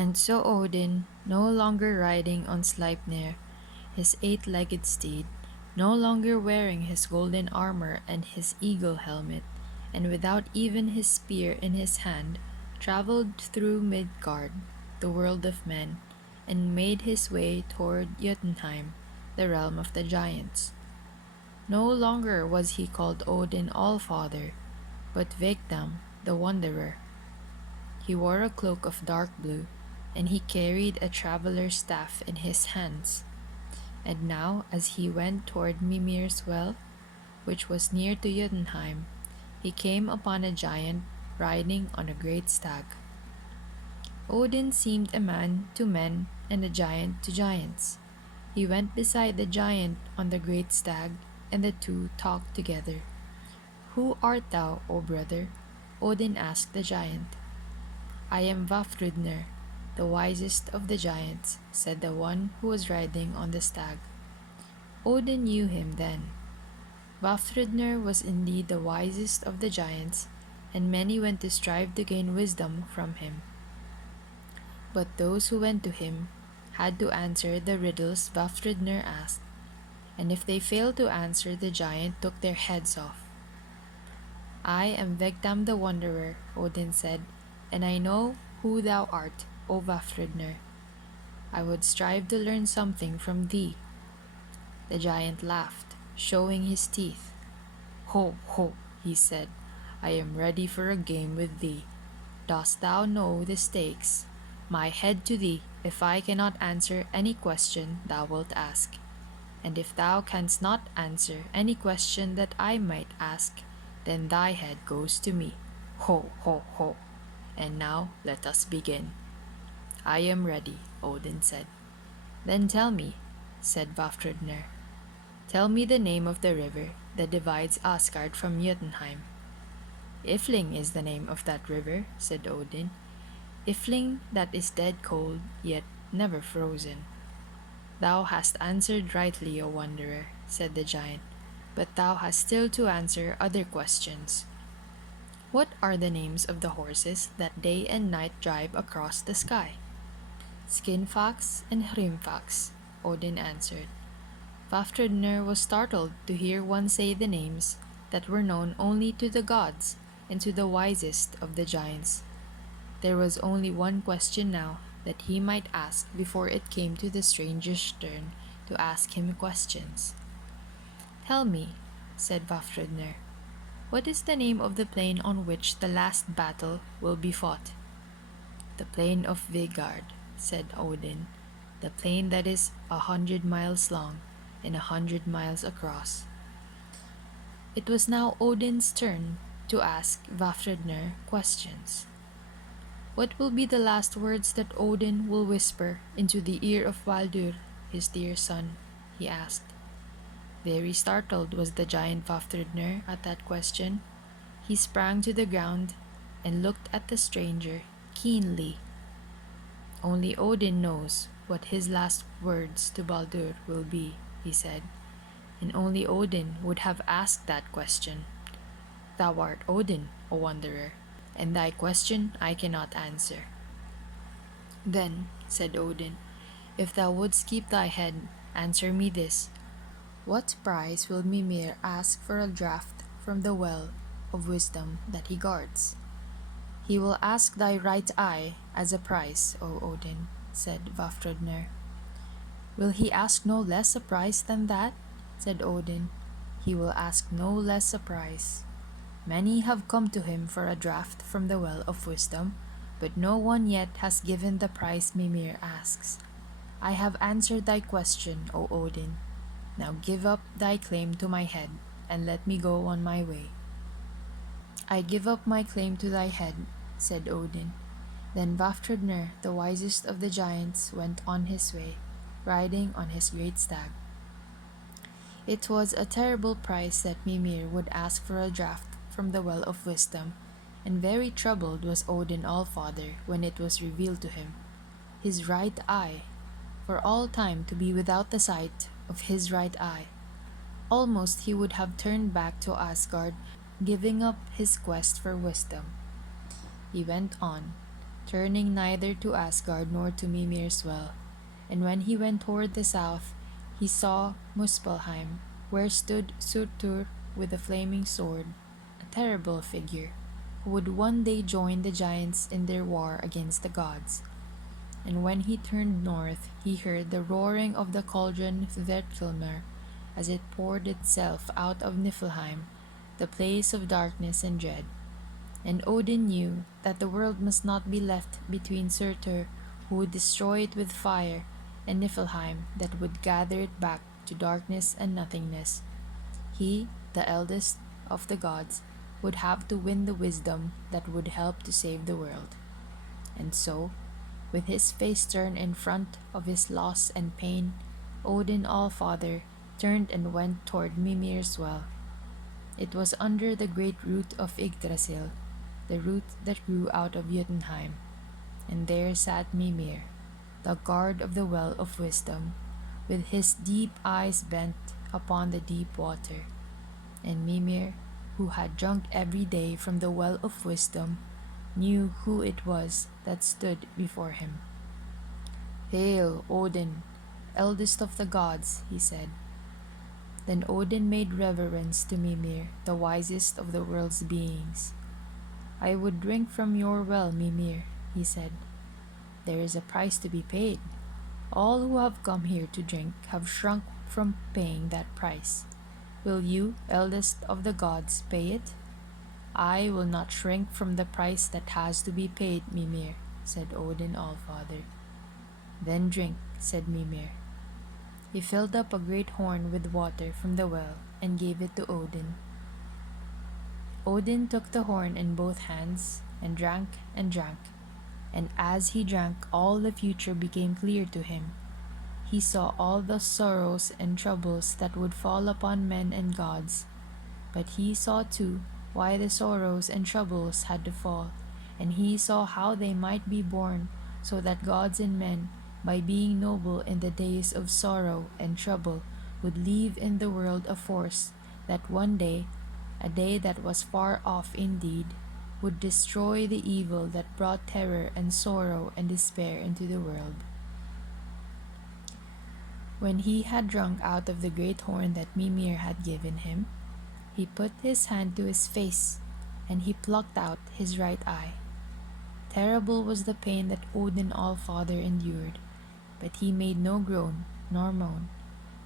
And so Odin, no longer riding on Sleipnir, his eight-legged steed, no longer wearing his golden armor and his eagle helmet, and without even his spear in his hand, traveled through Midgard, the world of men, and made his way toward Jotunheim, the realm of the giants. No longer was he called Odin Allfather, but Vegtam, the Wanderer. He wore a cloak of dark blue, and he carried a traveler's staff in his hands. And now, as he went toward Mimir's well, which was near to Jotunheim, he came upon a giant riding on a great stag. Odin seemed a man to men and a giant to giants. He went beside the giant on the great stag, and the two talked together. "Who art thou, O brother?" Odin asked the giant. "I am Vafthrudner, the wisest of the giants," said the one who was riding on the stag. Odin knew him then. Vafthrudner was indeed the wisest of the giants, and many went to strive to gain wisdom from him. But those who went to him had to answer the riddles Vafthrudner asked, and if they failed to answer, the giant took their heads off. "I am Vegtam the Wanderer," Odin said, "and I know who thou art, O Vafthrudner. I would strive to learn something from thee." The giant laughed, showing his teeth. "Ho, ho," he said, "I am ready for a game with thee. Dost thou know the stakes? My head to thee, if I cannot answer any question thou wilt ask. And if thou canst not answer any question that I might ask, then thy head goes to me. Ho, ho, ho. And now let us begin." "I am ready," Odin said. "Then tell me," said Vafthrudner. "Tell me the name of the river that divides Asgard from Jotunheim." "Ifling is the name of that river," said Odin. "Ifling that is dead cold, yet never frozen." "Thou hast answered rightly, O Wanderer," said the giant, "but thou hast still to answer other questions. What are the names of the horses that day and night drive across the sky?" "Skinfax and Hrimfax," Odin answered. Vafthrudner was startled to hear one say the names that were known only to the gods and to the wisest of the giants. There was only one question now that he might ask before it came to the stranger's turn to ask him questions. "Tell me," said Vafthrudner, "what is the name of the plain on which the last battle will be fought?" "The plain of Vigard," said Odin, "the plain that is 100 miles long and 100 miles across." It was now Odin's turn to ask Vafthrudner questions. "What will be the last words that Odin will whisper into the ear of Baldur, his dear son?" he asked. Very startled was the giant Vafthrudner at that question. He sprang to the ground and looked at the stranger keenly. "Only Odin knows what his last words to Baldur will be," he said, "and only Odin would have asked that question. Thou art Odin, O Wanderer, and thy question I cannot answer." "Then," said Odin, "if thou wouldst keep thy head, answer me this. What price will Mimir ask for a draught from the well of wisdom that he guards?" "He will ask thy right eye as a price, O Odin," said Vafthrudner. "Will he ask no less a price than that?" said Odin. "He will ask no less a price. Many have come to him for a draught from the well of wisdom, but no one yet has given the price Mimir asks. I have answered thy question, O Odin. Now give up thy claim to my head, and let me go on my way." "I give up my claim to thy head," said Odin. Then Vafthrudner, the wisest of the giants, went on his way, riding on his great stag. It was a terrible price that Mimir would ask for a draught from the well of wisdom, and very troubled was Odin Allfather when it was revealed to him. His right eye, for all time to be without the sight of his right eye. Almost he would have turned back to Asgard, giving up his quest for wisdom. He went on, turning neither to Asgard nor to Mimir's well. And when he went toward the south, he saw Muspelheim, where stood Surtur with a flaming sword, a terrible figure, who would one day join the giants in their war against the gods. And when he turned north, he heard the roaring of the cauldron Hverkelmer as it poured itself out of Niflheim, the place of darkness and dread. And Odin knew that the world must not be left between Surtur, who would destroy it with fire, and Niflheim, that would gather it back to darkness and nothingness. He, the eldest of the gods, would have to win the wisdom that would help to save the world. And so, with his face turned in front of his loss and pain, Odin Allfather turned and went toward Mimir's well. It was under the great root of Yggdrasil, the root that grew out of Jotunheim, and there sat Mimir, the guard of the well of wisdom, with his deep eyes bent upon the deep water. And Mimir, who had drunk every day from the well of wisdom, knew who it was that stood before him. "Hail, Odin, eldest of the gods," he said. Then Odin made reverence to Mimir, the wisest of the world's beings. "I would drink from your well, Mimir," he said. "There is a price to be paid. All who have come here to drink have shrunk from paying that price. Will you, eldest of the gods, pay it?" "I will not shrink from the price that has to be paid, Mimir," said Odin Allfather. "Then drink," said Mimir. He filled up a great horn with water from the well and gave it to Odin. Odin took the horn in both hands and drank, and as he drank, all the future became clear to him. He saw all the sorrows and troubles that would fall upon men and gods, but he saw too why the sorrows and troubles had to fall, and he saw how they might be borne, so that gods and men, by being noble in the days of sorrow and trouble, would leave in the world a force that one day, a day that was far off indeed, would destroy the evil that brought terror and sorrow and despair into the world. When he had drunk out of the great horn that Mimir had given him, he put his hand to his face, and he plucked out his right eye. Terrible was the pain that Odin Allfather endured, but he made no groan nor moan.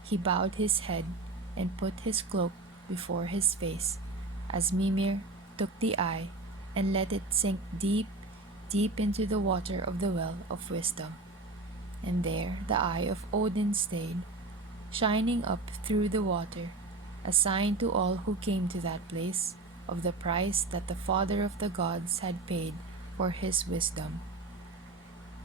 He bowed his head and put his cloak before his face, as Mimir took the eye and let it sink deep, deep into the water of the well of wisdom. And there the eye of Odin stayed, shining up through the water, a sign to all who came to that place of the price that the Father of the gods had paid for his wisdom.